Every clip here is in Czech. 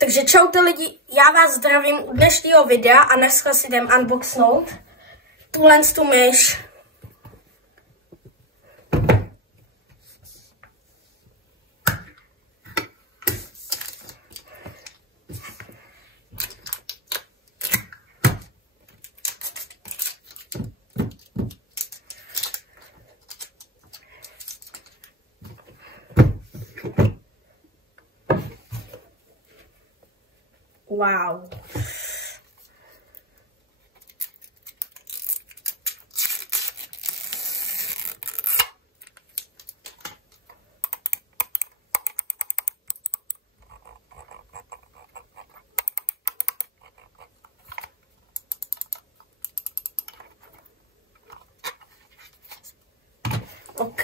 Takže čaute lidi, já vás zdravím u dnešního videa a dneska si jdem unboxnout tu myš. Wow. OK.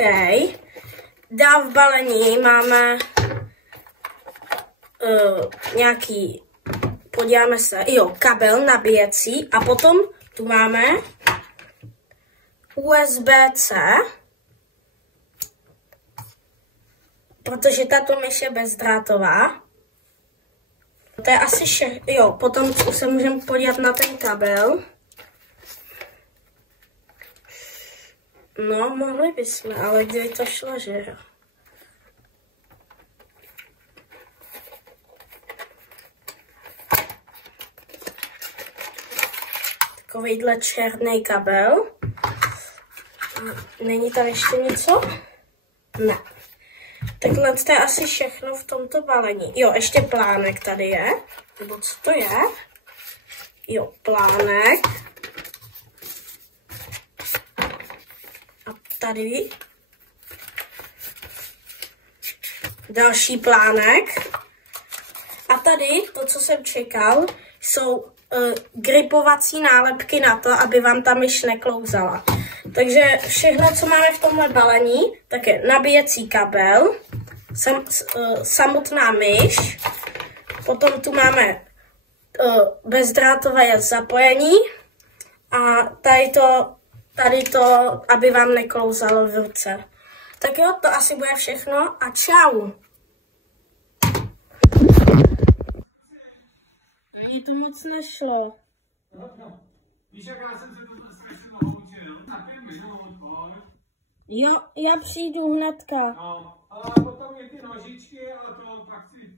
Dál v balení máme nějaký, podíváme se, kabel nabíjecí a potom tu máme USB-C, protože tato myš je bezdrátová. To je asi všechno. Potom se můžeme podívat na ten kabel. No, mohli bychom, ale kdyby to šlo, že jo. Takovýhle černý kabel. Není tady ještě něco? Ne. Takhle to je asi všechno v tomto balení. Ještě plánek tady je. Nebo co to je? Plánek. A tady další plánek. A tady, to, co jsem čekal, jsou gripovací nálepky na to, aby vám ta myš neklouzala. Takže všechno, co máme v tomhle balení, tak je nabíjecí kabel, samotná myš, potom tu máme bezdrátové zapojení a tady to, aby vám neklouzalo v ruce. Tak jo, to asi bude všechno a čau. Jí to moc nešlo. No. Víš, jak já jsem se to strašně naučil? Na 5 minut, Jo, já přijdu hnedka. No, ale potom je ty nožičky a to pak si